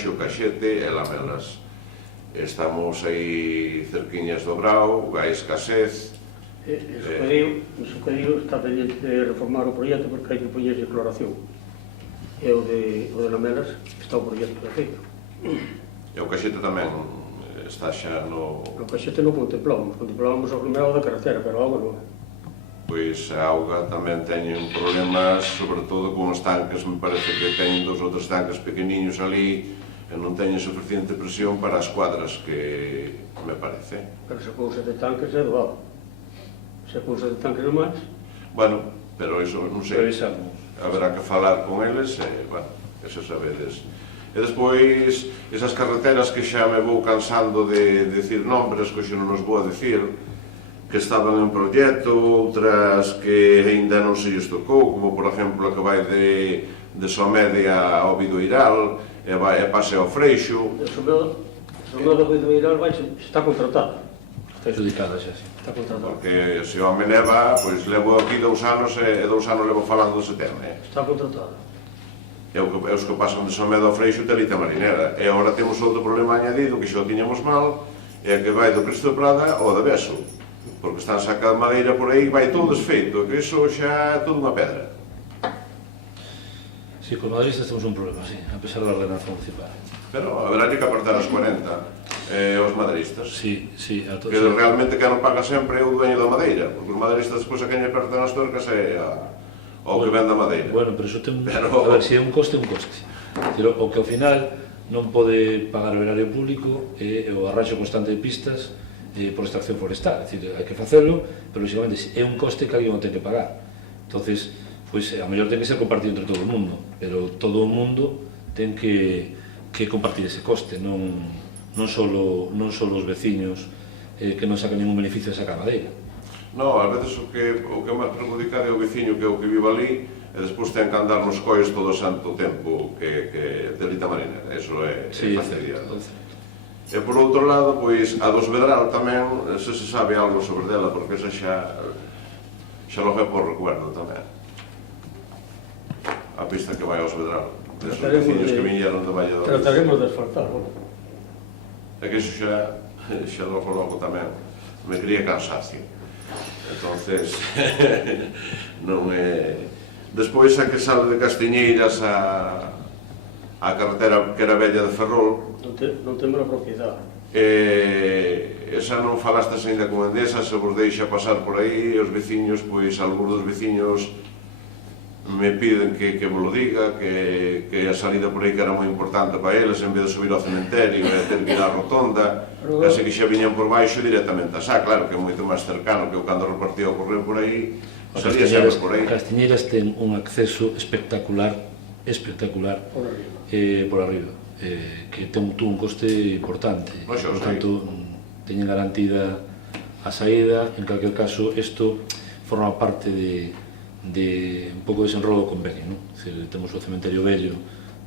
Arranxo, Caxete e Lamelas. Estamos aí cerquiñas do Brao, Gais Casez. O Sucedío está pendiente de reformar o proxecto porque hai que poñerse cloración. E o de Lamelas está o proxecto feito. E o Caxete tamén está xa no... O Caxete non contemplábamos o primeiro da carretera, pero agora non. Pois a auga tamén teñen problemas, sobre todo con os tanques, me parece que teñen 2 ou 3 tanques pequeniños ali e non teñen suficiente presión para as cuadras que me parece. Pero se cousa de tanques é doado. Se cousa de tanques máis... Bueno, pero iso non sei. Haberá que falar con eles e, bueno, eso sabedes. E despois, esas carreteras que xa me vou cansando de decir nombres, que xa non os vou a decir, que estaban en proxecto, outras que ainda non se lles tocou, como por exemplo a que vai de Somedia ao Bidoiral e pase ao Freixo. O Somedia ao Bidoiral está contratado. Está adjudicada xa, sí. Está contratado. Porque se o home leva, pois levo aquí 2 anos e 2 anos levo falando dese tema. Está contratado. E os que pasan de Somedia ao Freixo telita marinera. E agora temos outro problema añadido que xa o tiñamos mal, é que vai do Cristo de Prada ao de Beso. Porque están sacando madeira por aí, vai todo desfeito, que iso xa é toda unha pedra. Sí, con os madristas temos un problema, sí, a pesar da ordenanza municipal. Pero haberá que apartar as 40 os madristas. Sí, sí. Que realmente que non paga sempre é o dueño da madeira, porque os madristas despois a quen lle apertan as tuercas é ao que vende a madeira. Bueno, pero iso ten... A ver, se é un coste, é un coste. O que ao final non pode pagar o erario público é o arranxo constante de pistas por extracción forestal, é dicir, hai que facelo, pero lógicamente é un coste que alguén o ten que pagar. Entonces, pois a mellor ten que ser compartido entre todo o mundo, pero todo o mundo ten que compartir ese coste, non só os veciños que non sacan ningún beneficio de sacar madeira. Non, ás veces o que máis perjudica é o veciño que é o que vive ali e despois ten que andar nos cois todo o santo tempo que delita marinera, eso é fastidiado. E por outro lado, pois, a dos Vedral tamén, se sabe algo sobre dela, porque esa xa lo foi por recuerdo tamén. A pista que vai aos Vedral, desos veciños que viñeron de Valladolid. Trataremos de asfaltar, non? É que iso xa logo tamén me cría cansacio. Entonces, non é... Despois a que sale de Castiñeiras a carretera que era vella de Ferrol, non temos a propiedade. Esa non falastes ainda con Endesa, se vos deixa pasar por aí, os veciños, pois, algúns dos veciños me piden que vos lo diga, que a salida por aí que era moi importante para eles, en vez de subir ao cementerio e ter que ir á rotonda, así que xa viñan por baixo directamente a Sá, claro, que é moito máis cercano que eu cando repartía o correo por aí, salía sempre por aí. Castiñeiras ten un acceso espectacular por arriba, que ten un coste importante, por tanto teñen garantida a saída. En calquer caso, isto forma parte de un pouco de desenrolo do convenio, non? Temos o cementerio vello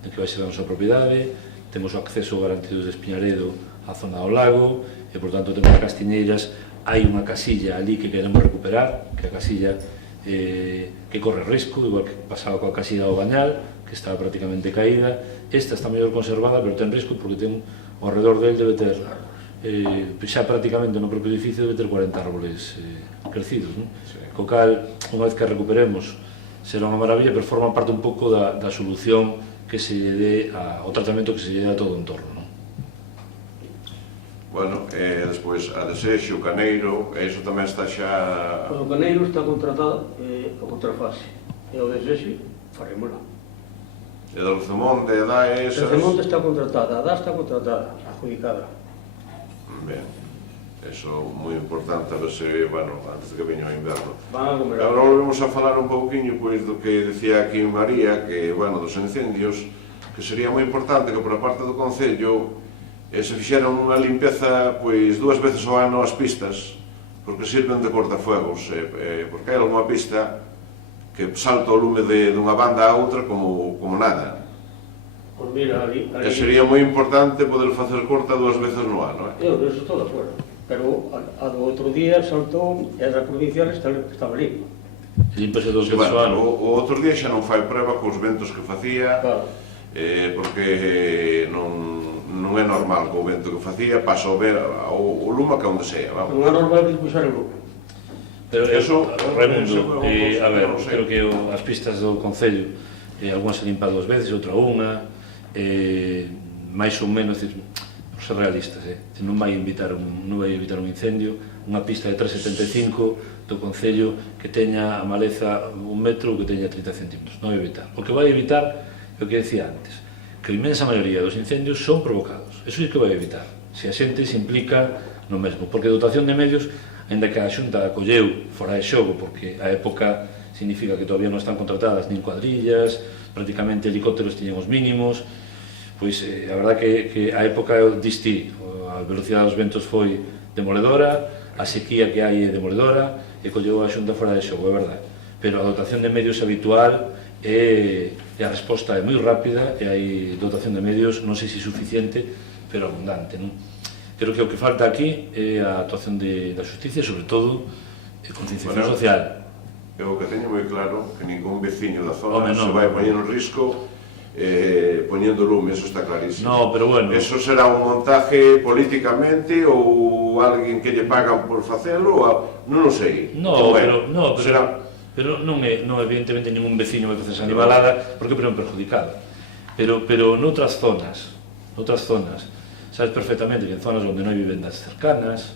de que vai ser a nosa propiedade, temos o acceso garantido desde Espiñaredo á zona do lago e, por tanto, temos a Castiñeiras. Hai unha casilla ali que queremos recuperar, que é a casilla que corre risco, igual que pasaba coa casilla do Bañal, que estaba prácticamente caída. Esta está mellor conservada, pero ten risco porque ten ao redor del debe ter xa prácticamente no propio edificio debe ter 40 árboles crecidos, non? Co cal, unha vez que recuperemos, será unha maravilla, pero forma parte un pouco da solución que se lle dé ao tratamento que se lle dé a todo o entorno, non? Bueno, despois a Desexo, o Caneiro, iso tamén está xa... O Caneiro está contratado a contrafase, e o Desexo farémola. E do Lucemonte, a DAE... O Lucemonte está contratada, a DAE está contratada, adjudicada. Ben, eso moi importante, a ver se, bueno, antes de que veña o inverno. Agora volvemos a falar un pouquinho, pois, do que decía aquí María, que, bueno, dos incendios, que sería moi importante que por a parte do Concello se fixeran unha limpeza, pois, 2 veces ao ano as pistas, porque sirven de cortafuegos, porque hai algunha pista que salta o lume dunha banda a outra como nada. Pois mira, ali... E sería moi importante poder facer corta 2 veces no ano. Eu estou de acordo, pero a do outro día saltou e a da provincial estaba limpa. Límpase 2 veces ao ano. O outro día xa non fai prueba cos ventos que facía, porque non non é normal co vento que facía, pasa o lume que onde sea, vamos. Non é normal que puxar o lume. Pero eso, Raimundo, a ver, creo que as pistas do Concello, algunhas se limpan 2 veces, outra unha, máis ou menos, por ser realistas, non vai evitar un incendio, unha pista de 3,75 do Concello que teña a maleza 1 metro ou que teña 30 céntimos, non vai evitar. O que vai evitar é o que decía antes, que a inmensa maioría dos incendios son provocados, eso é o que vai evitar, se a xente se implica no mesmo, porque dotación de medios, ainda que a Xunta acolleu fora de xogo, porque a época significa que todavía non están contratadas nin cuadrillas, prácticamente helicópteros tiñen os mínimos, pois a verdad que a época distí, a velocidade dos ventos foi demoledora, a sequía que hai é demoledora, e colleu a Xunta fora de xogo, é verdade. Pero a dotación de medios habitual e a resposta é moi rápida, e hai dotación de medios, non sei se suficiente, pero abundante, non? Creo que o que falta aquí é a actuación da justicia, sobre todo, a concienciación social. Eu que teño moi claro que ningún veciño da zona se vai poñer en risco poñendo lume, eso está clarísimo. No, pero bueno. Eso será un montaje políticamente ou alguén que lle pagan por facelo, non o sei. No, pero non é evidentemente ningún veciño vai facer esa animalada, porque é perjudicado. Pero noutras zonas, sabes perfectamente que en zonas onde non hai vivendas cercanas,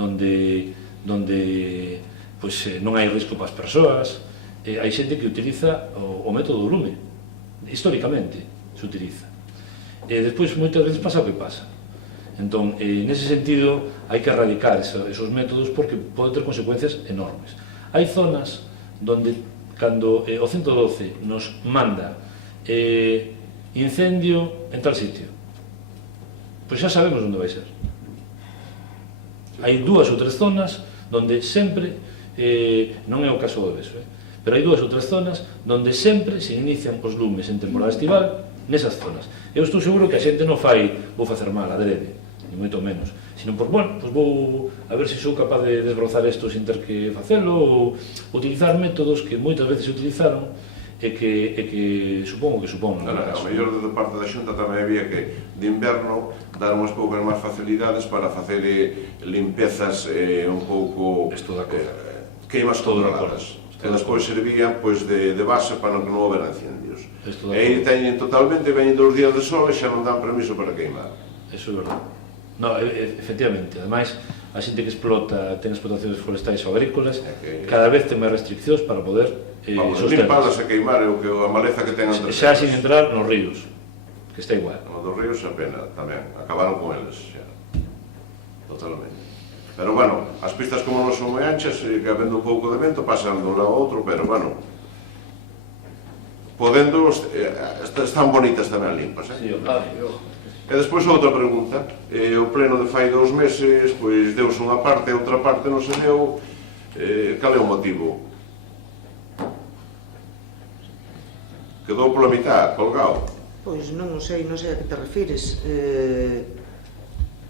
onde non hai risco para as persoas, hai xente que utiliza o método do lume, históricamente se utiliza. E despois moitas veces pasa o que pasa. Entón, nese sentido, hai que erradicar esos métodos porque pode ter consecuencias enormes. Hai zonas onde, cando o 112 nos manda incendio en tal sitio, pois xa sabemos onde vai ser. Hai 2 ou 3 zonas onde sempre, non é o caso do Beso, pero hai 2 ou 3 zonas onde sempre se inician os lumes en temporada estival nesas zonas. Eu estou seguro que a xente non vou facer mal adrede, ni moito menos, sino por, bueno, pois vou a ver se sou capaz de desbrozar isto sin ter que facelo, ou utilizar métodos que moitas veces se utilizaron e que supongo que supón. A mellor de parte da Xunta tamén había que de inverno dar unhas poucas máis facilidades para facer limpezas un pouco queimas controladas, que despois servían de base para que non houbera incendios. E aí teñen totalmente, veñen 2 días de sol e xa non dan permiso para queimar. Eso é verdade. No, efectivamente, ademais, a xente que explota, ten explotacións forestais ou agrícolas, cada vez ten máis restriccións para poder limpalas e queimar é a maleza que ten entre xa sin entrar nos ríos, que está igual. Nos dos ríos a pena tamén, acabaron con eles xa, totalmente. Pero bueno, as pistas como non son moi anchas, que habendo un pouco de vento pasan dun lado a outro, pero bueno, podendo, están bonitas tamén limpas, Sí, E despois outra pregunta, o pleno de fai 2 meses, pois deuse unha parte e outra parte non se deu, cal é o motivo? Quedou pola mitad, colgado? Pois non o sei a que te refires,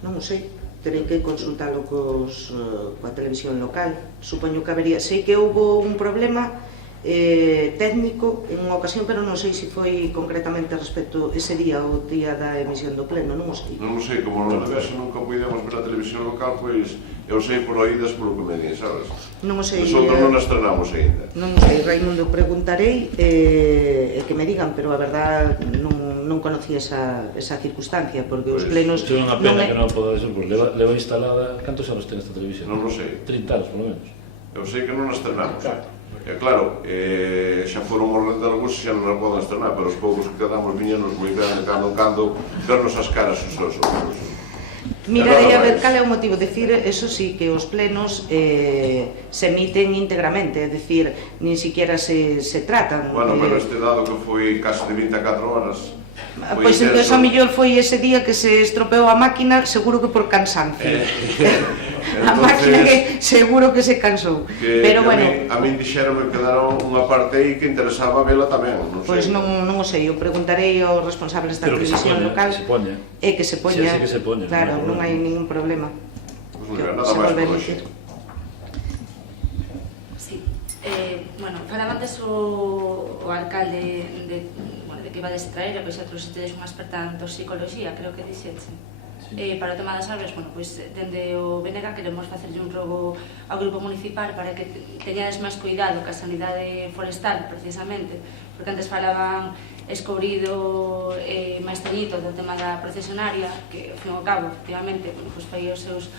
non o sei, terei que consultalo coa televisión local, supoño que habería, sei que houve un problema técnico en unha ocasión, pero non sei se foi concretamente respecto ese día, o día da emisión do pleno, non o sei. Non o sei, como non debese nunca podíamos ver a televisión local, pois eu sei por oídas polo que me di, sabes? Non o sei. Nosotros non a estrenamos ainda. Non o sei, Raimundo, preguntarei e que me digan, pero a verdad non conocía esa circunstancia, porque os plenos... É unha pena que non poda ser, porque leva instalada... Cantos anos ten esta televisión? Non o sei. 30 anos, polo menos. Eu sei que non a estrenamos. Claro, xa foron morrendo algúns e xa non a poden estrenar, pero os poucos que quedamos viñenos moi ben de cando en cando vernos as caras os outros. Mirarei a ver cal é o motivo, decir, eso sí, que os plenos se emiten íntegramente, é dicir, nin siquiera se tratan. Bueno, pero este dado que foi casi de 24 horas... Pois entón, a mellor foi ese día que se estropeou a máquina, seguro que por cansancio. A máquina que seguro que se cansou. Pero bueno, a min dixeronme que quedaron unha parte aí que interesaba vela tamén, non sei. Pois non o sei, eu preguntarei aos responsables da televisión local. Que se poña. Claro, non hai ningún problema. Pois nada máis por hoxe. Sí. Bueno, falaba antes o alcalde de que iba a destraer, pois outros tedes unha experta en toxicoloxía, creo que dixeche. Para o tema das árbores, pois dende o BNG queremos facerlle un rogo ao grupo municipal para que teñades máis cuidado ca sanidade forestal, precisamente, porque antes falaban escobrido máis teñito do tema da procesionaria, que, ao fin e ao cabo, efectivamente, pois fai os seus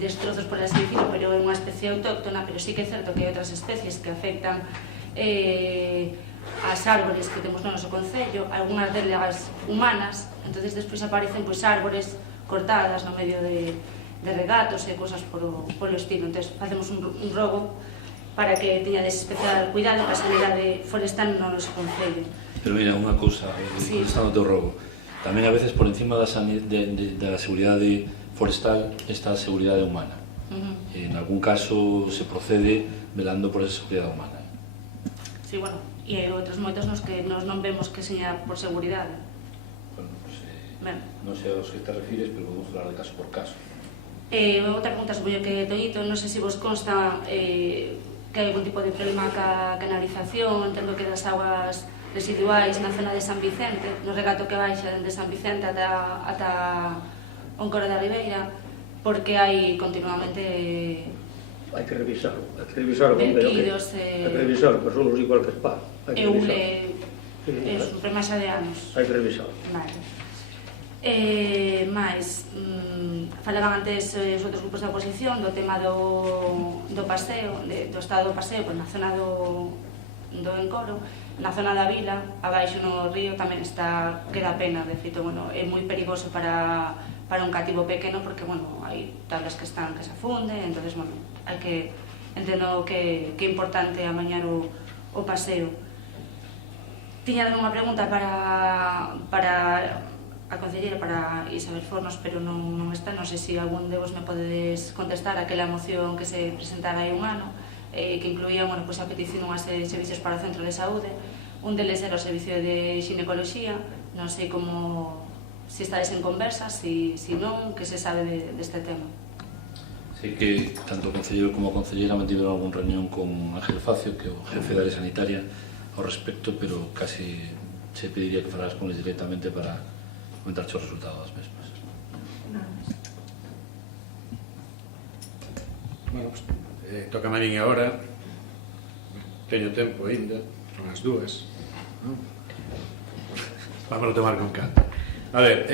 destrozos por así dicirlo, pero é unha especie autóctona, pero sí que é certo que hai outras especies que afectan as árbores que temos no noso concello, algunhas delas humanas, entonces despois aparecen árbores cortadas no medio de regatos e cosas polo estilo. Entonces facemos un rogo para que teñades especial cuidado ca sanidade forestal no noso concello. Pero mira, unha cousa, está no teu rogo, tamén a veces por encima da seguridade forestal está a seguridade humana. En algún caso se procede velando por esa seguridade humana. Sí, bueno, e hai outros moitos nos que nos non vemos que seña por seguridade. Bueno, non sei aos que te refires, pero vamos falar de caso por caso. Outra pregunta, supoño que Toñito, non sei se vos consta que hai algún tipo de problema ca canalización, entendo que das aguas residuais na zona de San Vicente, no regato que baixa dende San Vicente ata Oncoro da Ribeira, porque hai continuamente hai que revisarlo verquidos, hai que revisarlo, pero somos igual que Spa, é un problema xa de anos. Hai que revisarlo. Mais, falaban antes os outros grupos da oposición do tema do paseo, do estado do paseo, na zona do Encoro, na zona da vila, abaixo no río tamén queda pena, de feito, é moi perigoso para un cativo pequeno, porque, hai tablas que se afunden, entonces, hai que entendo que é importante amañar o paseo. Tiña unha pregunta para a concelleira, para Isabel Fornos, pero non está, non sei se algún de vos me podedes contestar aquela moción que se presentara hai un ano, que incluía a petición unhas servicios para o centro de saúde, un deles era o servicio de xinecoloxía, non sei como, se estades en conversa, se non, que se sabe deste tema. Sei que tanto o concelleiro como a concelleira mantiveron algún reunión con Ángel Facio, que é o jefe da área sanitaria, ao respecto, pero casi se pediría que falaras con eles directamente para comentar os resultados das mesmas. Bueno, toca a min agora, teño tempo ainda, son as 2. Vamos a tomar con calma. A ver,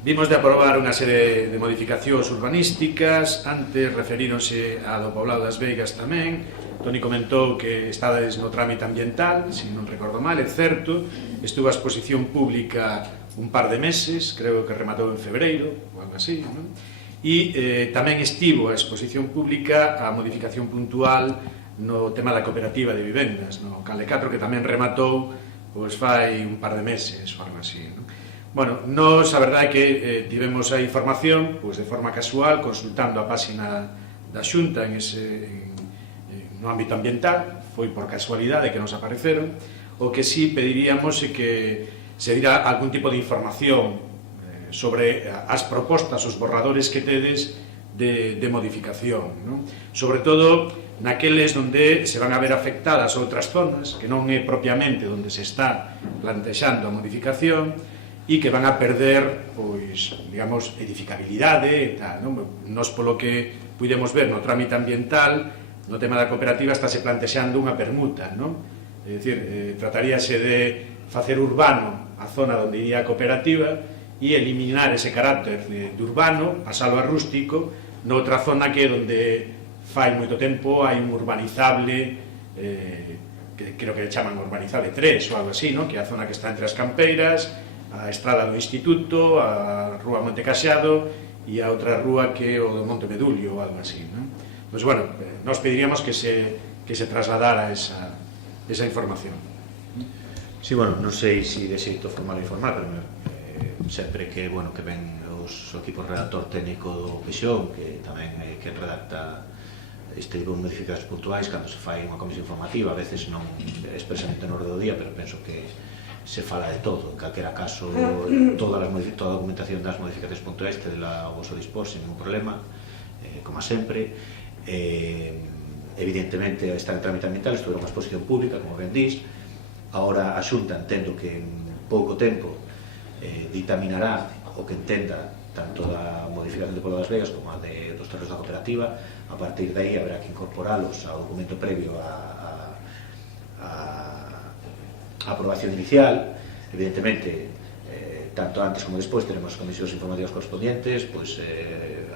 vimos de aprobar unha serie de modificacións urbanísticas, antes referíronse a do Poblado das Veigas tamén, Toni comentou que estades no trámite ambiental, se non recordo mal, é certo, estuvo a exposición pública un par de meses, creo que rematou en febreiro, ou algo así, non? E tamén estivo a exposición pública a modificación puntual no tema da cooperativa de vivendas, no Calde 4, que tamén rematou pois fai un par de meses ou algo así, non? Bueno, nos, a verdade é que tivemos a información pois de forma casual, consultando a páxina da Xunta no ámbito ambiental, foi por casualidade que nos apareceron. O que sí pediríamos é que se diera algún tipo de información sobre as propostas, os borradores que tedes de modificación, non? Sobre todo naqueles onde se van a ver afectadas outras zonas, que non é propiamente onde se está plantexando a modificación, e que van a perder, pois, digamos, edificabilidade e tal, non? Nos, polo que pudemos ver no trámite ambiental, no tema da cooperativa estase plantexando unha permuta, non? É dicir, trataríase de facer urbano a zona onde iría a cooperativa e eliminar ese carácter de urbano, pasalo a rústico, noutra zona que é onde fai moito tempo hai un urbanizable, que creo que chaman urbanizable 3 ou algo así, non? Que é a zona que está entre as campeiras, a estrada do Instituto, a rúa Monte Caxado e a outra rúa que é o do Monte Medulio ou algo así, non? Pois, bueno, nos pediríamos que se trasladara esa información. Sí, bueno, non sei se de xeito formal ou informal, pero sempre que, bueno, que ven o equipo redactor técnico do PXON, que tamén é quen redacta este tipo de modificacións puntuais cando se fai unha comisión informativa, a veces non expresamente no orde do día, pero penso que se fala de todo, en calquera caso toda a documentación das modificacións puntuais que dela o vosso dispor sin ningún problema, como sempre. Evidentemente está en trámite ambiental, estuvo unha exposición pública, como ben dís, Ahora a Xunta entendo que en pouco tempo dictaminará o que entenda tanto da modificación de Pueblo das Vegas como a dos terrenos da cooperativa. A partir de aí habrá que incorporalos ao documento previo a aprobación inicial. Evidentemente, tanto antes como despois teremos comisións informativas correspondientes, pois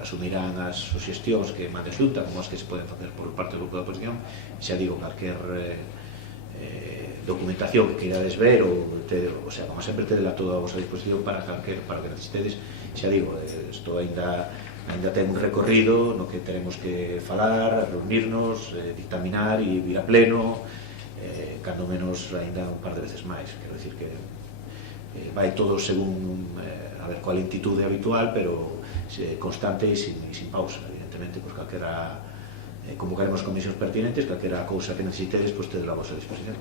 asumirán as suxestións que mande a Xunta, como as que se poden facer por parte do grupo da oposición. Xa digo, calquer documentación que queirades ver, o sea, como sempre, tedela toda a vosa disposición para o que necesitedes. Xa digo, isto ainda ten un recorrido no que teremos que falar, reunirnos, dictaminar e vir a pleno, cando menos ainda un par de veces máis. Quero dicir que vai todo según a ver coa lentitude habitual, pero constante e sin pausa. Evidentemente, pois calquera convocaremos comisións pertinentes, calquera cousa que necesitedes, pois tedela a vosa disposición.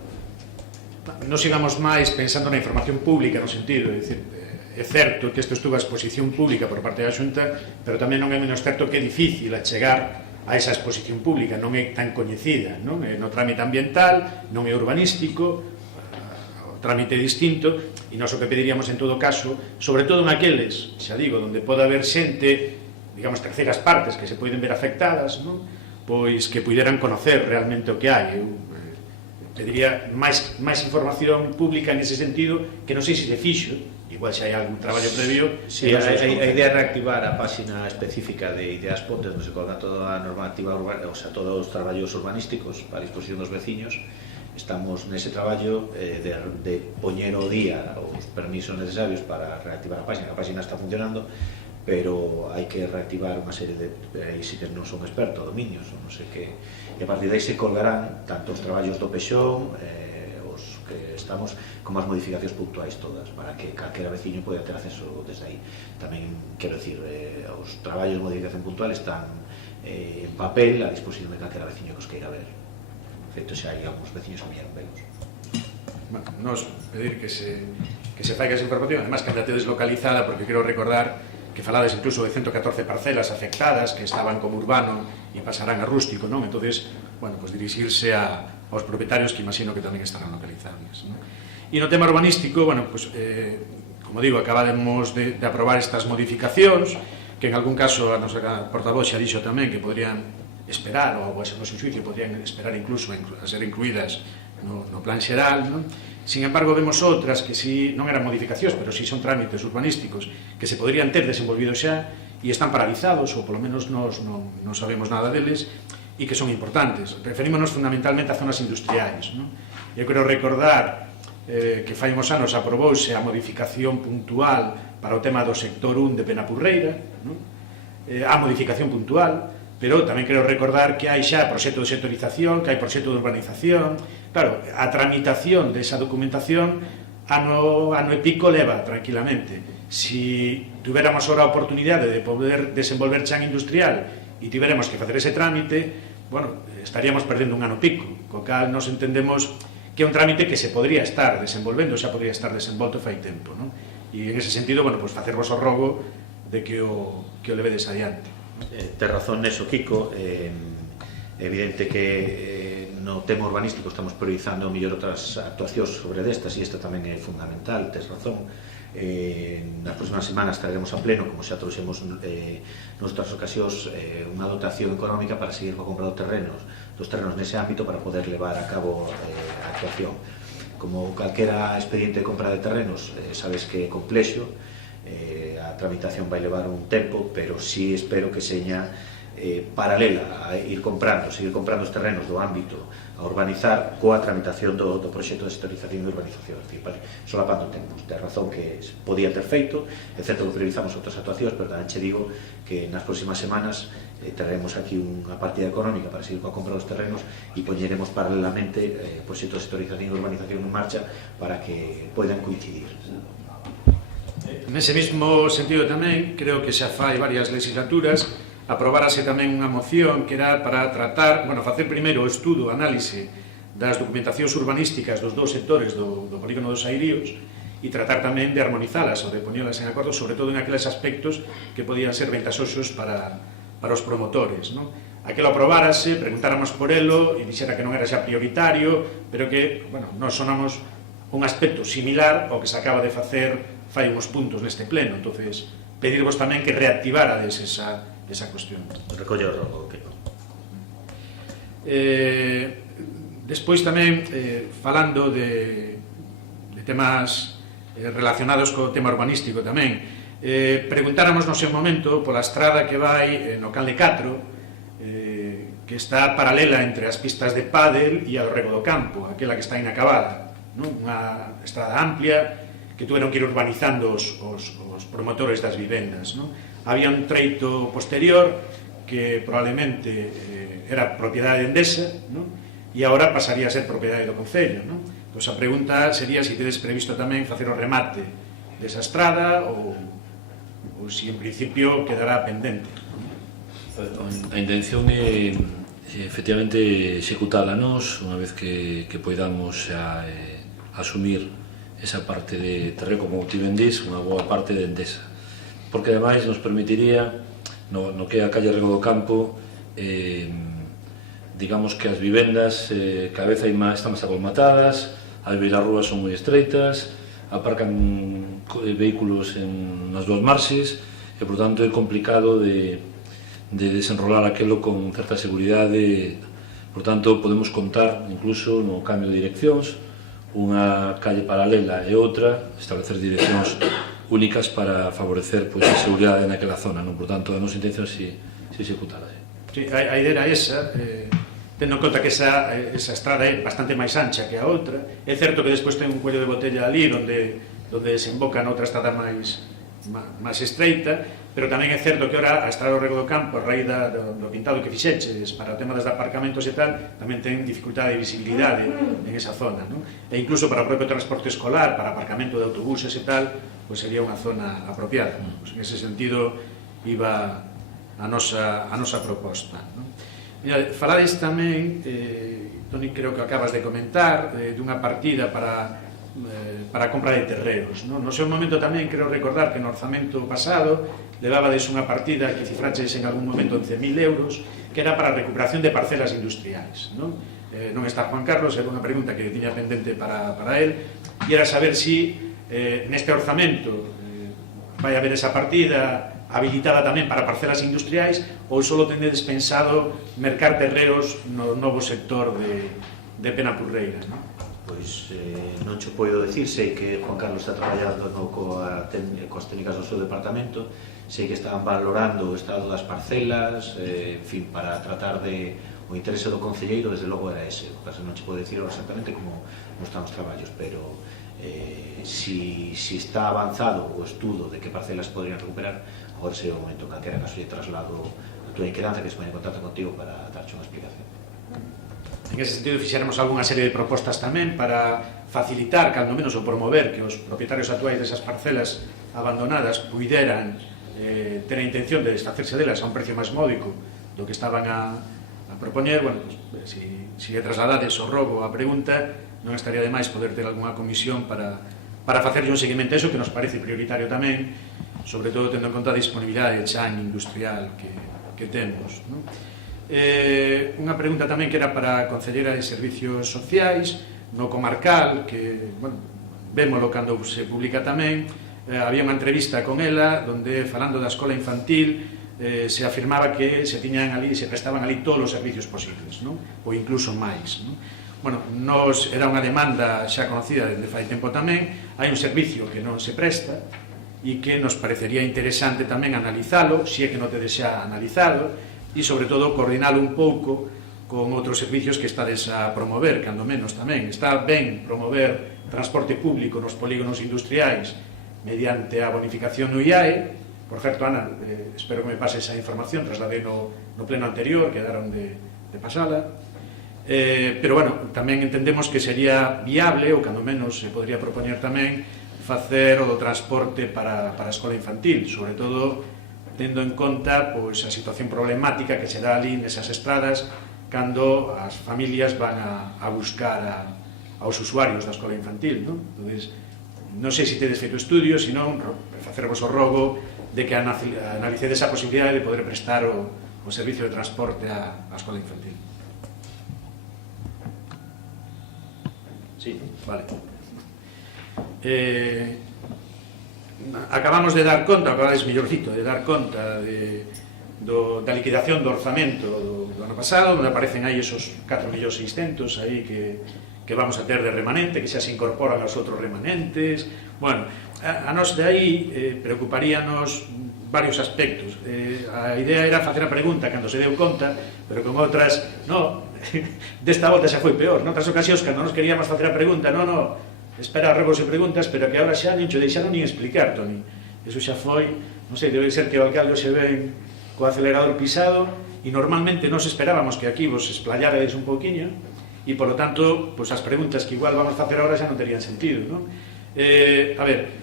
Non sigamos máis pensando na información pública, no sentido, é certo que isto estuvo a exposición pública por parte da Xunta, pero tamén non é menos certo que é difícil chegar a esa exposición pública, non é tan coñecida, non é no trámite ambiental, non é urbanístico, o trámite é distinto, e nós o que pediríamos en todo caso, sobre todo naqueles, xa digo, onde pode haber xente, digamos, terceiras partes que se poden ver afectadas, non? Pois que puderan conocer realmente o que hai. Eu pediría máis información pública nese sentido, que non sei se se fixo, igual se hai algún traballo previo. Sí, a idea é reactivar a páxina específica de Ideas Pontes, onde se colga toda a normativa urbana, o sea, todos os traballos urbanísticos para a disposición dos veciños. Estamos nese traballo de poñer o día os permisos necesarios para reactivar a páxina está funcionando, pero hai que reactivar unha serie de, aí sí que non son expertos, dominios, non sei que, e a partir de aí se colgarán tanto os traballos do Pexón, os que estamos, como as modificacións puntuais todas, para que calquera veciño poida ter acceso desde aí. Tamén, quero dicir, os traballos de modificación puntual están en papel a disposición de calquera veciño que os queira ver. De feito, xa hai alguns veciños que vieron velos. Nos pedir que se faiga esa información, además que andate deslocalizada, porque quero recordar que falades incluso de 114 parcelas afectadas que estaban como urbano e pasarán a rústico, non? Entonces, bueno, pues dirixirse aos propietarios que imagino que tamén estarán localizables, non? E no tema urbanístico, bueno, pues, como digo, acabademos de aprobar estas modificacións, que en algún caso a nosa portavoz xa dixo tamén que podrían esperar, ou no seu xuicio podrían esperar incluso a ser incluídas no plan xeral, non? Sin embargo, vemos outras que si non eran modificacións, pero si son trámites urbanísticos que se podrían ter desenvolvido xa e están paralizados, ou polo menos non sabemos nada deles, e que son importantes. Referímonos fundamentalmente a zonas industriais, non? Eu quero recordar que fai uns anos aprobouse a modificación puntual para o tema do sector 1 de Penapurreira, non? A modificación puntual, pero tamén quero recordar que hai xa proxecto de sectorización, que hai proxecto de urbanización. Claro, a tramitación desa documentación ano e pico leva tranquilamente. Si tuviéramos ahora a oportunidade de poder desenvolver chan industrial e tiveremos que facer ese trámite, bueno, estaríamos perdendo un ano pico, co cal nos entendemos que é un trámite que se podría estar desenvolvendo, xa podría estar desenvolto fai tempo, non? E en ese sentido, bueno, pues facervos o rogo de que o levedes adiante. Ten razón neso, Kiko. Evidente que no tema urbanístico estamos priorizando mellor outras actuacións sobre destas, e esta tamén é fundamental, tes razón. Nas próximas semanas traeremos a pleno, como xa trouxemos noutras ocasións, unha dotación económica para seguir coa compra dos terrenos nese ámbito para poder levar a cabo a actuación. Como calquera expediente de compra de terrenos, sabes que é complexo, a tramitación vai levar un tempo, pero sí espero que seña paralela a seguir comprando os terrenos do ámbito a urbanizar coa tramitación do proxecto de sectorización e urbanización, solapando tempos. Ten razón que podía ter feito, é certo que priorizamos outras actuacións, pero tamén che digo que nas próximas semanas teremos aquí unha partida económica para seguir coa compra dos terrenos e poñeremos paralelamente proxectos de sectorización e urbanización en marcha para que poidan coincidir. Nese mesmo sentido tamén, creo que xa fai varias legislaturas, aprobárase tamén unha moción que era para tratar, bueno, facer primeiro o estudo, análise das documentacións urbanísticas dos dous sectores do polígono dos Airíos e tratar tamén de armonizalas ou de poñelas en acordo, sobre todo en aqueles aspectos que podían ser ventaxosos para os promotores, non? Aquelo aprobárase, preguntáramos por elo e dixera que non era xa prioritario, pero que, bueno, nós somos un aspecto similar ao que se acaba de facer fai uns puntos neste pleno. Entonces, pedirvos tamén que reactivárades esa cuestión. Recolle o rogo, que despois tamén, falando de temas relacionados co tema urbanístico tamén, preguntáramos no seu momento pola estrada que vai no Canle 4, que está paralela entre as pistas de pádel e ao Rego do Campo, aquela que está inacabada, unha estrada amplia que tuveron que ir urbanizando os promotores das vivendas. Había un treito posterior que probablemente era propiedade de Endesa, e agora pasaría a ser propiedade do Concello. Pois a pregunta sería se tedes previsto tamén facer o remate desa estrada ou se en principio quedará pendente. A intención é efectivamente executala nós unha vez que poidamos asumir esa parte de terreo como Tivendís, unha boa parte de Endesa, porque ademais nos permitiría no que é a calle Rego do Campo, digamos que as vivendas cada vez están máis acolmatadas, as beirarrúas son moi estreitas, aparcan vehículos nas dúas marxes e, por tanto, é complicado de desenrolar aquelo con certa seguridade. Por tanto, podemos contar incluso no cambio de direccións, unha calle paralela e outra, establecer direccións únicas para favorecer a seguridade naquela zona. Por tanto, a nosa intención se executará. Sí, a idea era esa, tendo en conta que esa estrada é bastante máis ancha que a outra. É certo que despois ten un cuello de botella ali onde desemboca noutra estrada máis estreita, pero tamén é certo que ora a estrada do Rego do Campo, a raíz do pintado que fixeches para o tema dos aparcamentos e tal, tamén ten dificultade de visibilidade en esa zona, e incluso para o propio transporte escolar, para aparcamento de autobuses e tal, pois sería unha zona apropiada. En ese sentido iba a nosa proposta. Mira, falades tamén, Toni, creo que acabas de comentar, dunha partida para a compra de terreos. No seu momento tamén quero recordar que no orzamento pasado levabades unha partida que cifraches en algún momento 11.000 euros, que era para a recuperación de parcelas industriais. Non está Juan Carlos, era unha pregunta que tiña pendente para él, e era saber si neste orzamento vai haber esa partida habilitada tamén para parcelas industriais ou só tenedes pensado mercar terreos no novo sector de Penapurreira, non? Pois non cho poido decir, sei que Juan Carlos está traballando coas técnicas do seu departamento, sei que están valorando o estado das parcelas, en fin, para tratar de o interese do concelleiro, desde logo era ese, o caso non che podo decir exactamente como están os traballos, pero si está avanzado o estudo de que parcelas podrían recuperar, agora sei o momento en calquera caso lle traslado a túa inquedanza, que se vai en contacto contigo para darche unha explicación. En ese sentido, fixéramos algunha serie de propostas tamén para facilitar, cando menos, ou promover que os propietarios actuais desas parcelas abandonadas puideran ter a intención de desfacerse delas a un precio máis módico do que estaban a propoñer. Bueno, pues, si trasladades o rogo a pregunta, non estaría de máis poder ter algunha comisión para facerlle un seguimento a eso, que nos parece prioritario tamén, sobre todo tendo en conta a disponibilidade de chan industrial que temos, non? Unha pregunta tamén que era para a Concelleira de Servicios Sociais no comarcal, que, bueno, vémolo cando se publica tamén. Había unha entrevista con ela onde, falando da escola infantil, se afirmaba que se prestaban ali todos os servicios posibles, non? Ou incluso máis, non? Bueno, era unha demanda xa conocida desde fai tempo tamén. Hai un servicio que non se presta e que nos parecería interesante tamén analizalo, se é que non tedes xa analizado, e, sobre todo, coordinalo un pouco con outros servicios que estades a promover, cando menos tamén. Está ben promover transporte público nos polígonos industriais mediante a bonificación no IAE. Por certo, Ana, espero que me pase esa información, trasladei no pleno anterior, quedaron de pasala. Pero, bueno, tamén entendemos que sería viable, ou cando menos se podría propoñer tamén, facer o do transporte para a escola infantil, sobre todo tendo en conta a situación problemática que se dá ali nesas estradas cando as familias van a buscar aos usuarios da escola infantil, non? Entón, non sei se tedes feito estudios, senón facervos o rogo de que analicedes a posibilidade de poder prestar o servicio de transporte á escola infantil. Sí, vale. acabamos de dar conta, acabades mellorcito, de dar conta da liquidación do orzamento do ano pasado, onde aparecen aí esos 4.600.000 aí que vamos a ter de remanente, que xa se incorporan aos outros remanentes. Bueno, a nos de aí preocuparíanos varios aspectos. A idea era facer a pregunta cando se deu conta, pero con outras, desta volta xa foi peor. Noutras ocasións, cando nos queríamos facer a pregunta, espera rebos e preguntas, pero que agora xa non cho deixaron nin explicar, Toni. Eso xa foi, non sei, debe ser que o alcalde se ven co acelerador pisado, e normalmente nos esperábamos que aquí vos explayarades un pouquiño, e, polo tanto, as preguntas que igual vamos facer agora xa non terían sentido, non? A ver,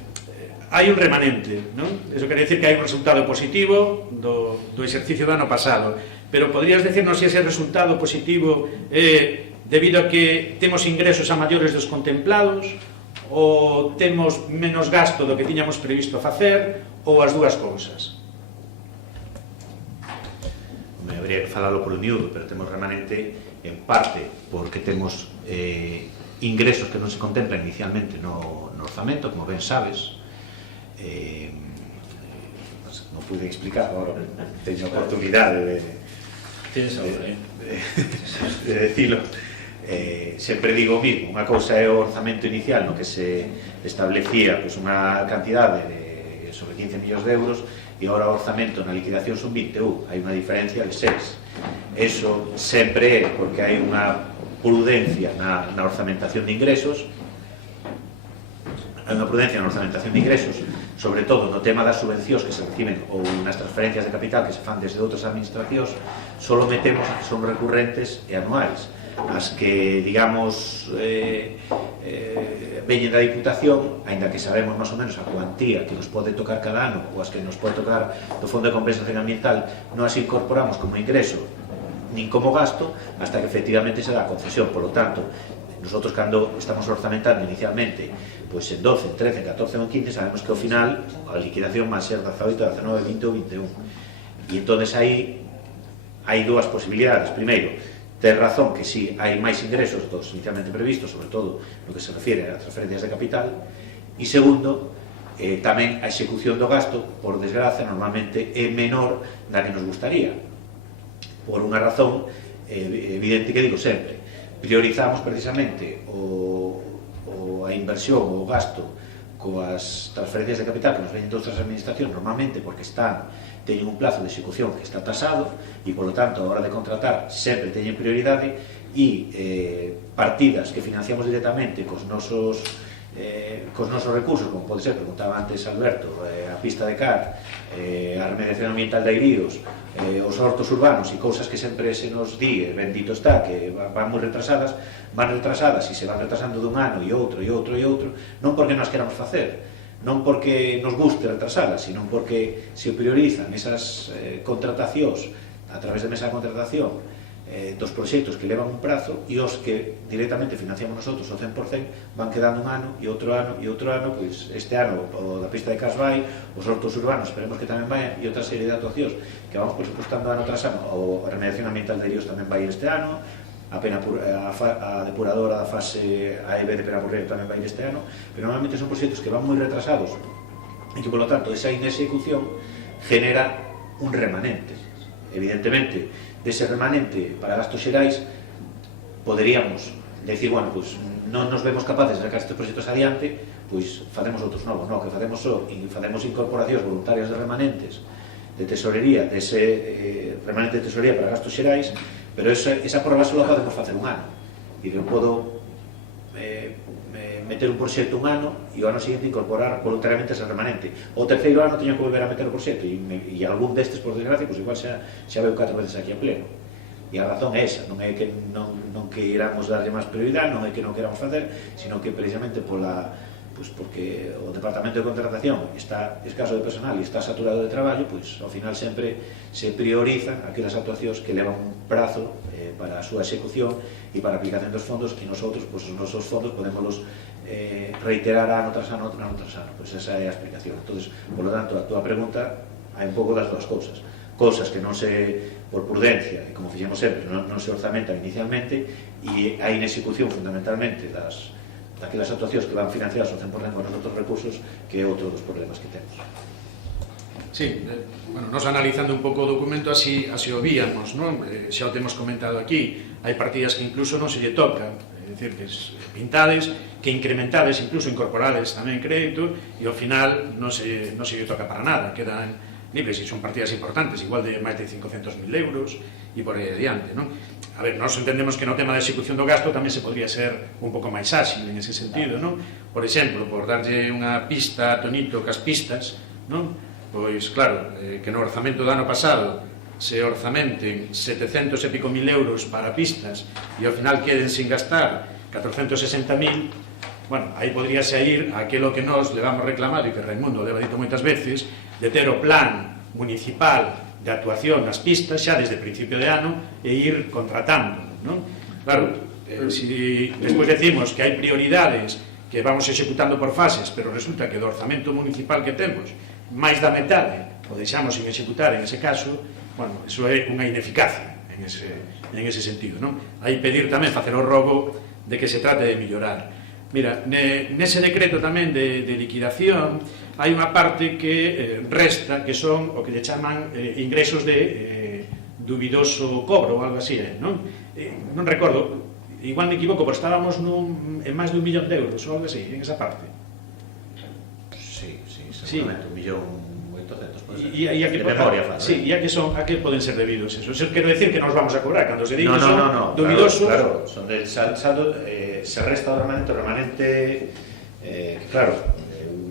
hai un remanente, non? Eso quere dicir que hai un resultado positivo do exercicio do ano pasado, pero podrías decirnos se ese resultado positivo é debido a que temos ingresos a maiores dos contemplados, ou temos menos gasto do que tiñamos previsto facer, ou as dúas cousas? Me habría que falalo polo miúdo, pero temos remanente en parte porque temos ingresos que non se contemplan inicialmente no orzamento, como ben sabes. Non pude explicar, agora teño oportunidade de decirlo. Sempre digo o mismo, unha cousa é o orzamento inicial no que se establecía unha cantidade de sobre 15 millóns de euros, e agora o orzamento na liquidación son 21, hai unha diferencia de 6. Eso sempre é porque hai unha prudencia na orzamentación de ingresos, sobre todo no tema das subvencións que se reciben ou nas transferencias de capital que se fan desde outras administracións. Solo metemos que son recurrentes e anuais. As que, digamos, veñen da Diputación, aínda que sabemos máis ou menos a cuantía que nos pode tocar cada ano, ou as que nos pode tocar do Fondo de Compensación Ambiental, non as incorporamos como ingreso nin como gasto hasta que efectivamente se dá a concesión. Por lo tanto, nosotros cando estamos orzamentando inicialmente en 12, 13, 14 ou 15, sabemos que ao final a liquidación vai ser 18, 19, 20 ou 21. E entonces aí hai dúas posibilidades. Primeiro, ter razón que si hai máis ingresos dos inicialmente previstos, sobre todo no que se refiere a transferencias de capital, e segundo, tamén a execución do gasto, por desgracia, normalmente é menor da que nos gustaría, por unha razón evidente que digo sempre. Priorizamos precisamente a inversión ou o gasto coas transferencias de capital que nos veñen de outras administracións, normalmente porque teñen un plazo de execución que está tasado e, polo tanto, a hora de contratar sempre teñen prioridade, e partidas que financiamos directamente cos nosos recursos, como pode ser, preguntaba antes Alberto, a pista de car, a remediación ambiental de airíos, os hortos urbanos e cousas que sempre se nos di, bendito está, que van moi retrasadas e se van retrasando dun ano e outro, non porque nos queramos facer, non porque nos guste retrasadas, sino porque se priorizan esas contratacións a través de mesa de contratación dos proxectos que levan un prazo, e os que directamente financiamos nosotros ao 100% van quedando un ano e outro ano, pois este ano o da pista de Cas vai, os hortos urbanos esperemos que tamén vai, e outra serie de actuacións que vamos presupuestando ano tras ano. A remediación ambiental de ríos tamén vai este ano, a depuradora da fase AEB de Penapurreiro tamén vai este ano, pero normalmente son proxectos que van moi retrasados e que, polo tanto, esa inexecución genera un remanente. Evidentemente, dese remanente para gastos xerais poderíamos decir, bueno, pois non nos vemos capaces de sacar estes proxectos adiante, pois facemos outros novos, non, que facemos incorporacións voluntarias de remanentes de tesorería, dese remanente de tesorería para gastos xerais, pero esa prórroga só la podemos facer un ano, e eu podo meter un proxecto un ano e o ano seguinte incorporar voluntariamente ese remanente. O terceiro ano teño que volver a meter o proxecto, e algún destes, por desgracia, pois igual xa veu 4 veces aquí a pleno. E a razón é esa, non é que non queiramos darlle máis prioridade, non é que non queramos facer, sino que precisamente porque o departamento de contratación está escaso de personal e está saturado de traballo, pois ao final sempre se priorizan aquelas actuacións que levan un prazo para a súa execución e para a aplicación dos fondos, e nosotros, pois os nosos fondos podémoslos reiterar ano tras ano, pois esa é a explicación. Entonces, por lo tanto, a túa pregunta hai un pouco das dúas cousas que non se, por prudencia, e como fixemos sempre, non se orzamentan inicialmente, e a inexecución fundamentalmente das daquelas actuacións que van financiadas ao 100% con os outros recursos, que é outro dos problemas que temos. Sí, bueno, nos analizando un pouco o documento así o víamos, non? Xa o temos comentado aquí, hai partidas que incluso non se lle tocan, é dicir, que pintades, que incrementades, incluso incorporades tamén crédito, e ao final non se lle toca para nada, quedan libres, e son partidas importantes, igual de máis de 500.000 euros, e por aí adiante, non? A ver, nós entendemos que no tema da execución do gasto tamén se podría ser un pouco máis áxil en ese sentido, non? Por exemplo, por darlle unha pista a Tonito cas pistas, non? Pois, claro, que no orzamento do ano pasado se orzamenten 700 e pico mil euros para pistas e ao final queden sin gastar 460.000, bueno, aí podríase ir aquilo que nós levamos reclamado e que Raimundo leva dito moitas veces, de ter o plan municipal de actuación nas pistas xa desde principio de ano e ir contratando, non? Claro, si despois decimos que hai prioridades que vamos executando por fases, pero resulta que do orzamento municipal que temos máis da metade o deixamos sin executar en ese caso, bueno, eso é unha ineficacia en ese sentido, non? Hai pedir tamén facer o rogo de que se trate de mellorar. Mira, nese decreto tamén de liquidación hai unha parte que resta, que son o que lle chaman ingresos de dubidoso cobro ou algo así, non? Non recordo, igual me equivoco, pero estábamos en máis de 1 millón de euros ou algo así, en esa parte. Sí, seguramente 1.800.000, pode ser. De memoria, sí, e a que poden ser debidos eso? Quero decir que nos vamos a cobrar, cando se diga son dubidosos... Claro, son del saldo, se resta o remanente, claro,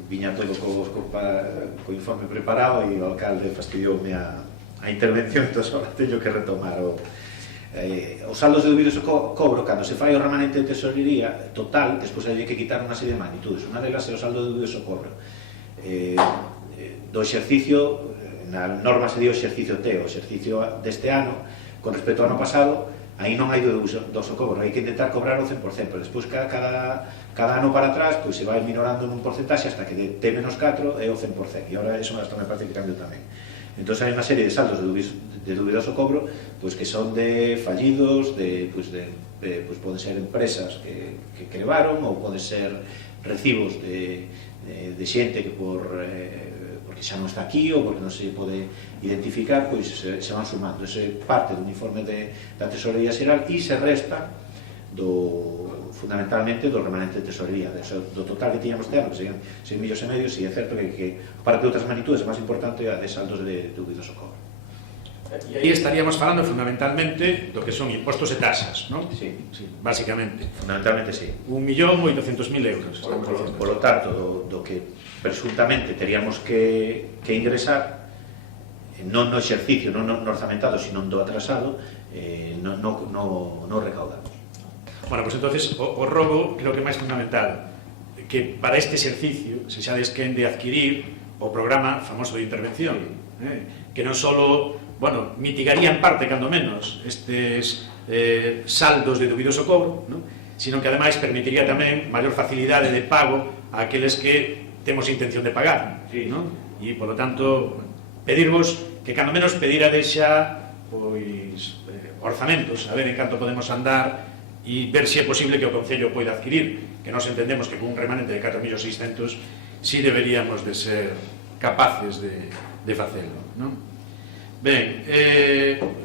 viña todo co informe preparado e o alcalde fastidioume a intervención, entón ahora teño que retomar os saldos de dubidoso cobro. Cando se fai o remanente de tesorería total, despois hai que quitar unha serie de magnitudes. Unha delas é o saldo de dubidoso cobro do exercicio, na norma se di o exercicio T, o exercicio deste ano con respecto ao ano pasado. Aí non hai dubidoso cobro, hai que intentar cobrar o 100%, pero despois cada ano para atrás pois se vai minorando nun porcentaxe hasta que de T menos 4 é o 100%, e agora eso hasta me parece que cambio tamén. Entón hai unha serie de saldos de dubidoso cobro pois que son de fallidos, pois poden ser empresas que crebaron, ou poden ser recibos de xente que porque xa non está aquí ou porque non se pode identificar, pois se van sumando. Ese parte do informe da Tesorería Xeral e se resta fundamentalmente do remanente de tesorería, do total que tiñamos este ano, que serían 6,5 millóns, e é certo que para que outras magnitudes é máis importante a de saldos de dubidoso cobro. E aí estaríamos falando fundamentalmente do que son impostos e tasas, non? Sí, básicamente. Fundamentalmente, sí. 1.800.000 euros. Por lo tanto, do que presuntamente teríamos que ingresar, non no exercicio, non no orzamentado, sino do atrasado, non recaudamos. Bueno, pues entonces o robo creo que é máis fundamental que para este exercicio se xa desquen de adquirir o programa famoso de intervención, que non só, bueno, mitigaría en parte, cando menos, estes saldos de dubidoso cobro, ¿no?, sino que ademais permitiría tamén maior facilidade de pago a aqueles que temos intención de pagar, ¿no? E, polo tanto, pedirvos que cando menos pedirades xa pois orzamentos, a ver en canto podemos andar e ver se é posible que o Concello poida adquirir, que nos entendemos que con un remanente de 4.600.000 sí deberíamos de ser capaces de facelo, non? Ben,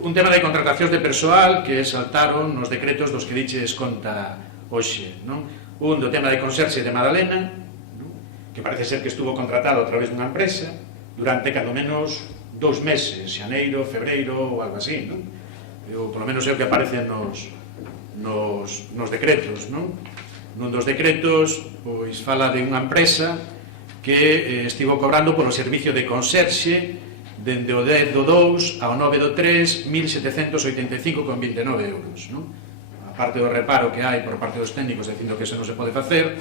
un tema de contratacións de persoal que saltaron nos decretos dos que diches conta hoxe, non? Un do tema de conserxe de Madalena, non?, que parece ser que estuvo contratado a través dunha empresa durante cando menos 2 meses, xaneiro, febreiro ou algo así, non? Polo menos é o que aparece nos decretos, non? Nun dos decretos, pois, fala de unha empresa que estivo cobrando polo servicio de conserxe dende o 10 do 2 ao 9 do 3, 1.785,29 euros, non? A parte do reparo que hai por parte dos técnicos dicindo que eso non se pode facer,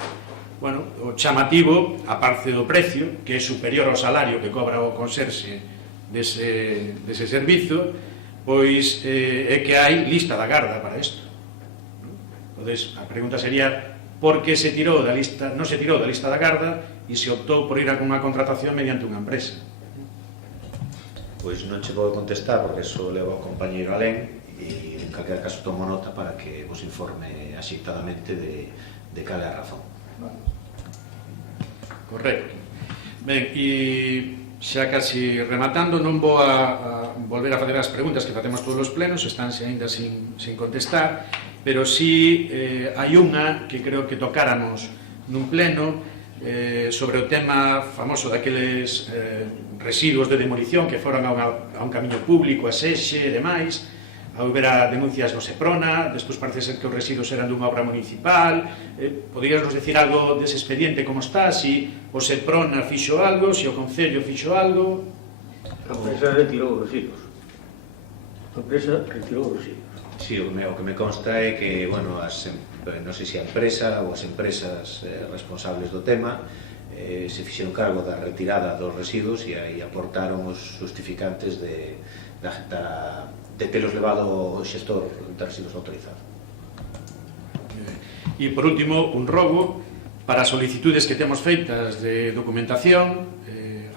bueno, o chamativo, a parte do precio, que é superior ao salario que cobra o conserxe dese servizo, pois é que hai lista da garda para isto. Entón, a pregunta sería por que se tirou da lista, non se tirou da lista da garda e se optou por ir a unha contratación mediante unha empresa. Pois non che podo contestar porque eso leva o compañeiro Alén e en calquera caso tomo nota para que vos informe axeitadamente de cal é a razón. Correcto. Ben, e xa casi rematando, non vou a volver a fazer as preguntas que facemos todos os plenos, estánse aínda sin contestar, pero si hai unha que creo que tocáramos nun pleno sobre o tema famoso daqueles residuos de demolición que foran a un camiño público, a Sexe e demais. Houbera denuncias no Seprona, despois parece ser que os residuos eran dunha obra municipal. Poderías nos decir algo dese expediente, como está, si o Seprona fixo algo, si o Concello fixo algo? A empresa retirou os residuos. A empresa retirou os residuos. Sí, o que me consta é que, bueno, non sei se a empresa ou as empresas responsables do tema se fixeron cargo da retirada dos residuos e aí aportaron os justificantes de telos levado ao xestor de residuos autorizado. E, por último, un rogo para as solicitudes que temos feitas de documentación,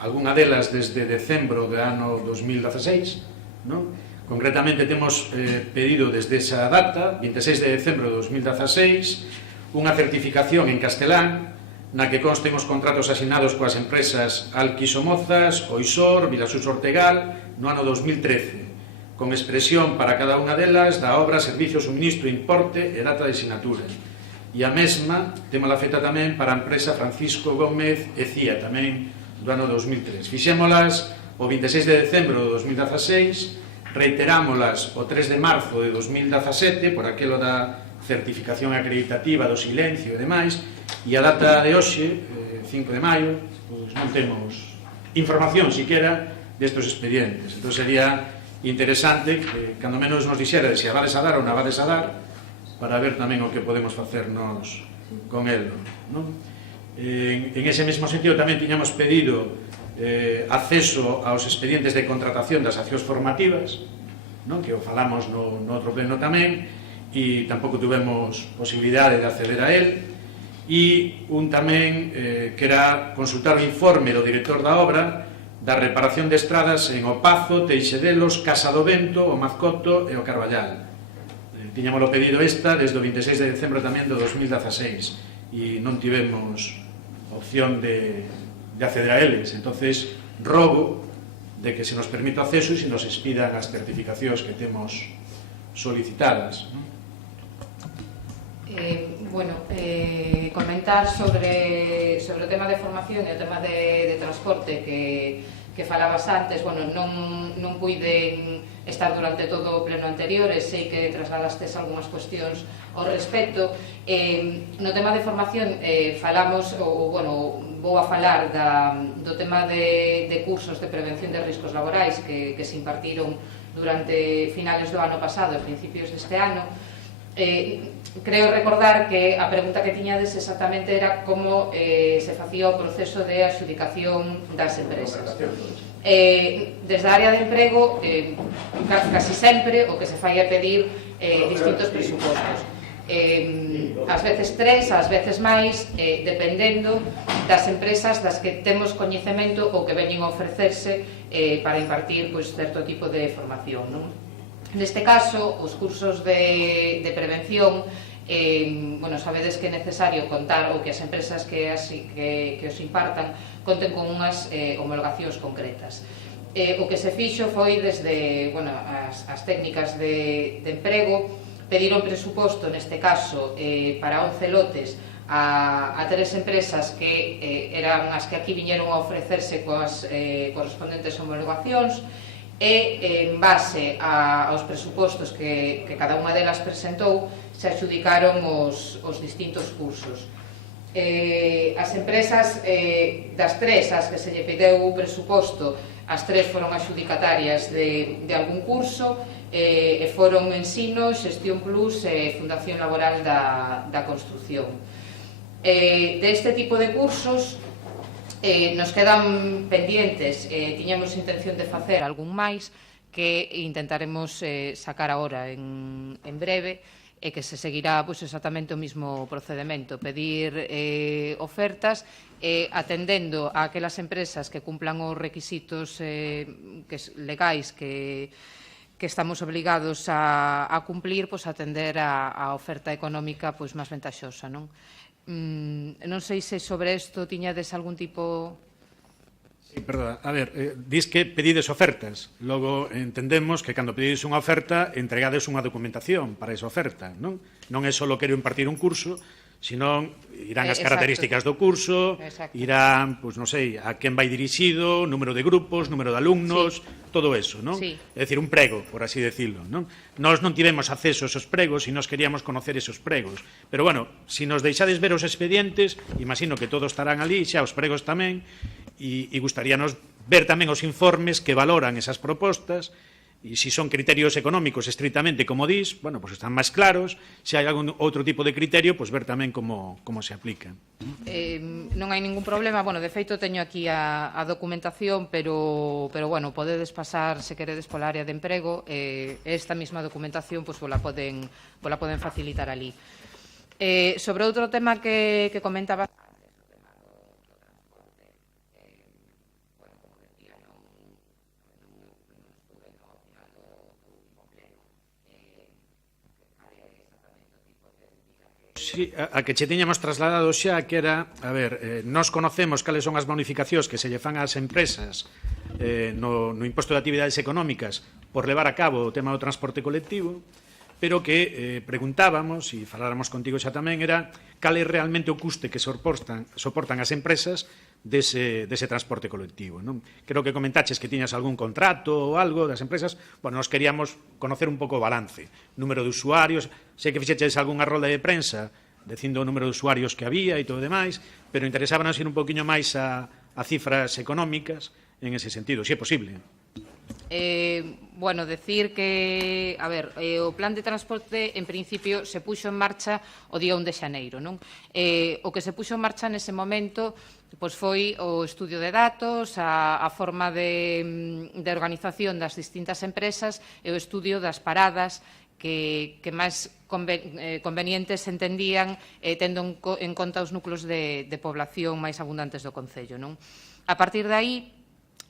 algunha delas desde decembro do ano 2016, non? Concretamente temos pedido desde esa data, 26 de decembro de 2016, unha certificación en castelán na que consten os contratos asinados coas empresas Alqui Somozas, Oisor, Vilasus Ortegal no ano 2013, con expresión para cada unha delas da obra, servicio, suministro, importe e data de sinatura. E a mesma témola feita tamén para a empresa Francisco Gómez e Cía, tamén do ano 2003. Fixémolas o 26 de decembro de 2016, reiterámolas o 3 de marzo de 2017 por aquelo da certificación acreditativa do silencio e demais, e a data de hoxe, 5 de maio, pois non temos información siquera destes expedientes. Entón sería interesante que, cando menos nos dixera se a vades a dar ou non a vades a dar, para ver tamén o que podemos facernos con el, non? En ese mesmo sentido tamén tiñamos pedido acceso aos expedientes de contratación das accións formativas, non? Que o falamos no outro pleno tamén, e tampouco tuvemos posibilidade de acceder a él. E un tamén que era consultar o informe do director da obra da reparación de estradas en O Pazo, Teixedelos, Casa do Vento, o Mazcoto e o Carballal. Tiñámoslo pedido esta desde o 26 de decembro tamén do 2016 e non tivemos opción de acceder a eles. Entonces, rogo de que se nos permita acceso e se nos expidan as certificacións que temos solicitadas, non? Comentar sobre o tema de formación e o tema de transporte que falabas antes. Bueno, non puiden estar durante todo o pleno anterior e sei que trasladastes algunhas cuestións ao respecto. No tema de formación falamos, vou a falar do tema de cursos de prevención de riscos laborais que se impartiron durante finales do ano pasado e principios deste ano. Creo recordar que a pregunta que tiñades exactamente era como se facía o proceso de adxudicación das empresas. Desde a área de emprego, casi sempre o que se fai é pedir distintos presupostos. Ás veces 3, ás veces máis, dependendo das empresas das que temos coñecemento ou que veñen a ofrecerse para impartir certo tipo de formación, non? Neste caso, os cursos de prevención, sabedes que é necesario contar ou que as empresas que os impartan conten con unhas homologacións concretas. O que se fixo foi desde as técnicas de emprego, pedir un presuposto, neste caso, para 11 lotes a 3 empresas que eran as que aquí viñeron a ofrecerse coas correspondentes homologacións, e en base aos presupostos que cada unha delas presentou se adxudicaron os distintos cursos. As empresas das 3 as que se lle pideu o presuposto, as 3 foron adxudicatarias de algún curso e foron Ensino, Xestión Plus e Fundación Laboral da Construcción. Deste tipo de cursos nos quedan pendientes, tiñamos intención de facer algún máis que intentaremos sacar agora en breve e que se seguirá exactamente o mismo procedemento, pedir ofertas atendendo a aquelas empresas que cumplan os requisitos legais que estamos obligados a cumplir, atender a oferta económica máis ventaxosa, non? Non sei se sobre isto tiñades algún tipo... Sí, perdón, a ver, dis que pedides ofertas, logo entendemos que cando pedides unha oferta entregades unha documentación para esa oferta, non? Non é só quero impartir un curso, senón irán as características do curso, irán, pois non sei, a quen vai dirixido, número de grupos, número de alumnos, todo eso, non? É dicir, un prego, por así decirlo, non? Nós non tivemos acceso a esos pregos e nos queríamos conocer esos pregos, pero bueno, se nos deixades ver os expedientes, imagino que todos estarán ali, xa os pregos tamén, e gustaríanos ver tamén os informes que valoran esas propostas e se son criterios económicos estritamente como dis, bueno, pues están máis claros, se hai algún outro tipo de criterio, pues ver tamén como se aplican. Non hai ningún problema, bueno, de feito teño aquí a documentación, pero bueno, podedes pasar, se queredes, pola área de emprego, esta mesma documentación, pues la poden facilitar ali. Sobre outro tema que comentaba, Sí, a que che tiñamos trasladado xa que era, a ver, nós conocemos cales son as bonificacións que se lle fan ás empresas no imposto de actividades económicas por levar a cabo o tema do transporte colectivo, pero que preguntábamos, e faláramos contigo xa tamén, era cal é realmente o custe que soportan as empresas dese transporte colectivo, non? Creo que comentaches que tiñas algún contrato ou algo das empresas. Bueno, nos queríamos conocer un pouco o balance, número de usuarios, sei que fixeches algunha rolda de prensa dicindo o número de usuarios que había e todo demais, pero interesábanos ir un poquinho máis a cifras económicas en ese sentido, se é posible. Bueno, decir que, a ver, o plan de transporte en principio se puxo en marcha o día 1 de xaneiro, non? O que se puxo en marcha nese momento pois foi o estudio de datos, a forma de organización das distintas empresas e o estudio das paradas que máis convenientes entendían tendo en conta os núcleos de población máis abundantes do concello, non? A partir de aí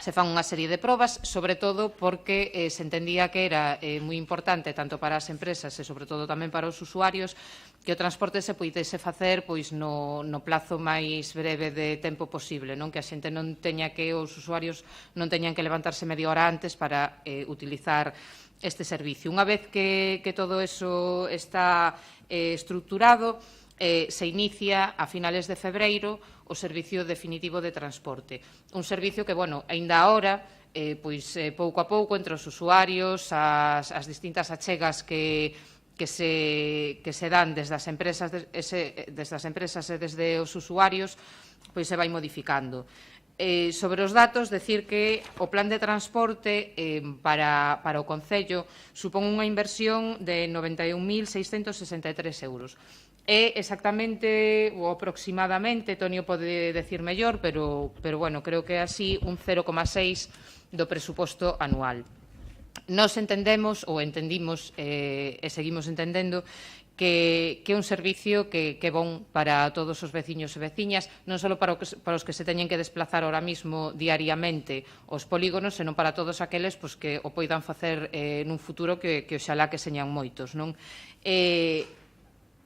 se fan unha serie de probas, sobre todo porque se entendía que era moi importante tanto para as empresas e sobre todo tamén para os usuarios que o transporte se puidese facer pois no plazo máis breve de tempo posible, non? Que a xente non teña que, os usuarios non teñan que levantarse media hora antes para utilizar este servicio. Unha vez que todo eso está estructurado, se inicia a finales de febreiro o servicio definitivo de transporte. Un servicio que, bueno, aínda agora, pois pouco a pouco entre os usuarios, as distintas achegas que se dan desde as empresas e desde os usuarios, pois se vai modificando. Sobre os datos, decir que o plan de transporte para o Concello supón unha inversión de 91.663 euros. É exactamente ou aproximadamente, Tonio pode decir mellor, pero bueno, creo que é así un 0,6 do presuposto anual. Nós entendemos, ou entendimos e seguimos entendendo, que é un servicio que é bon para todos os veciños e veciñas, non só para os que se teñen que desplazar ahora mismo diariamente aos polígonos, senón para todos aqueles que o poidan facer nun futuro que oxalá que señan moitos, non?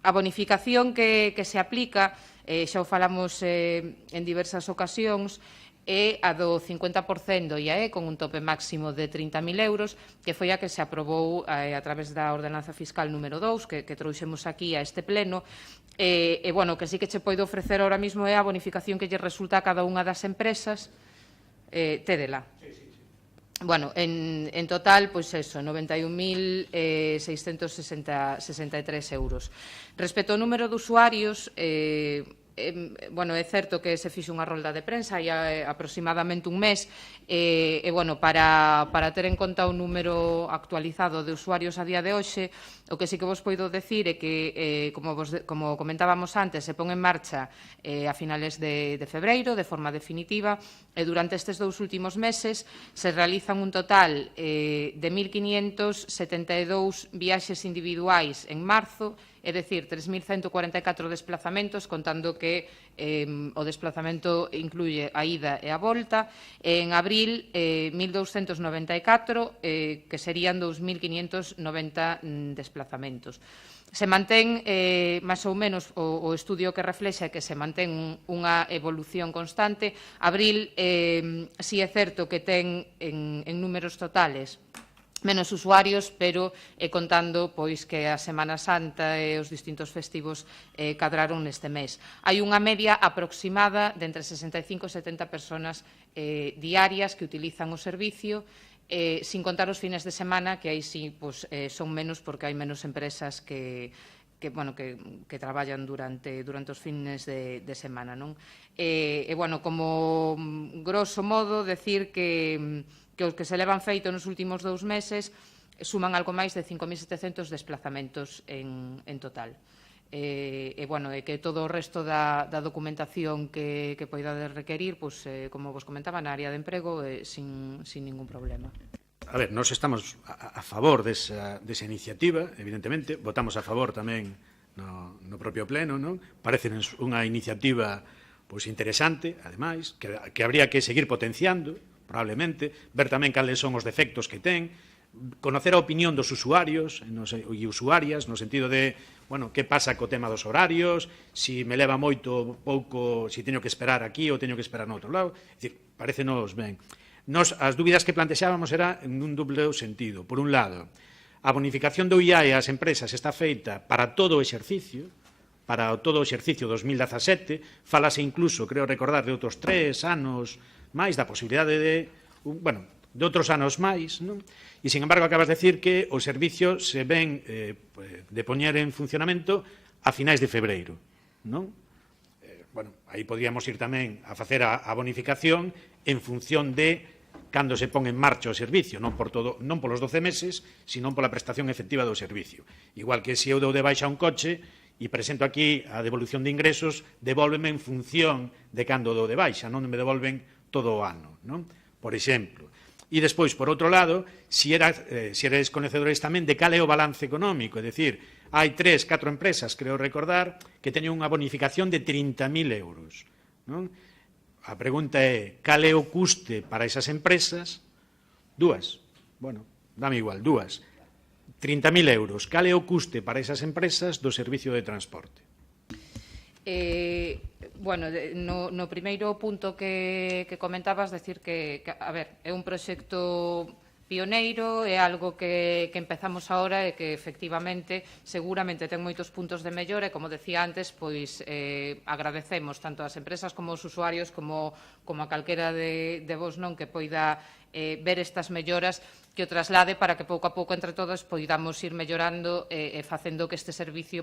A bonificación que se aplica, xa o falamos en diversas ocasións, é a do 50% do IAE con un tope máximo de 30.000 euros, que foi a que se aprobou a través da ordenanza fiscal número 2, que trouxemos aquí a este pleno, e, bueno, que sí que che poido ofrecer ahora mismo é a bonificación que lle resulta a cada unha das empresas, tédela. Bueno, en total, pois eso, 91.663 euros. Respecto ao número de usuarios, bueno, é certo que se fixo unha rolda de prensa hai aproximadamente un mes e, bueno, para ter en conta o número actualizado de usuarios a día de hoxe, o que sí que vos poido decir é que, como comentábamos antes, se pon en marcha a finales de febreiro, de forma definitiva, e durante estes 2 últimos meses se realizan un total de 1.572 viaxes individuais en marzo, é dicir, 3.144 desplazamentos, contando que o desplazamento incluye a ida e a volta. En abril, 1.294, que serían 2.590 desplazamentos. Se mantén, máis ou menos, o estudio que reflexa que se mantén unha evolución constante. Abril, si é certo que ten en números totales menos usuarios, pero contando pois que a Semana Santa e os distintos festivos cadraron neste mes. Hai unha media aproximada de entre 65 e 70 personas diarias que utilizan o servicio, sin contar os fines de semana, que aí sí son menos porque hai menos empresas que traballan durante os fines de semana. Como grosso modo, decir que os que se levan feito nos últimos 2 meses suman algo máis de 5.700 desplazamentos en total. Que todo o resto da documentación que poidades requerir, como vos comentaba, na área de emprego, sin ningún problema. A ver, nós estamos a favor desa iniciativa, evidentemente, votamos a favor tamén no propio pleno, non? Parecenos unha iniciativa interesante, ademais, que habría que seguir potenciando, probablemente, ver tamén cales son os defectos que ten, conocer a opinión dos usuarios e usuarias, no sentido de, que pasa co tema dos horarios, si me leva moito ou pouco, si teño que esperar aquí ou teño que esperar no outro lado. É dicir, parecenos ben. As dúbidas que plantexábamos era en un doble sentido. Por un lado, a bonificación do IAE ás empresas está feita para todo o exercicio, 2017, falase incluso, creo recordar, de outros 3 anos máis, da posibilidade de outros anos máis, non? E, sin embargo, acabas de decir que o servicio se ven de poñer en funcionamento a finais de febreiro, non? Aí podríamos ir tamén a facer a bonificación en función de cando se pon en marcha o servicio, non polos 12 meses, sino pola prestación efectiva do servicio. Igual que se eu dou de baixa un coche e presento aquí a devolución de ingresos, devólveme en función de cando dou de baixa, non me devolven todo o ano, non? Por exemplo. E despois, por outro lado, se eres coñecedores tamén de cal é o balance económico, é dicir, hai 3-4 empresas, creo recordar, que teñen unha bonificación de 30.000 euros, non? A pregunta é, cal é o custe para esas empresas? 2. Dame igual, 2. 30.000 euros. Cal é o custe para esas empresas do servicio de transporte? No primeiro punto que comentabas, decir que é un proxecto pioneiro, é algo que empezamos agora e que efectivamente seguramente ten moitos puntos de mellora e, como decía antes, agradecemos tanto ás empresas como aos usuarios como a calquera de vos que poida ver estas melloras, que o traslade para que pouco a pouco entre todos poidamos ir mellorando e facendo que este servicio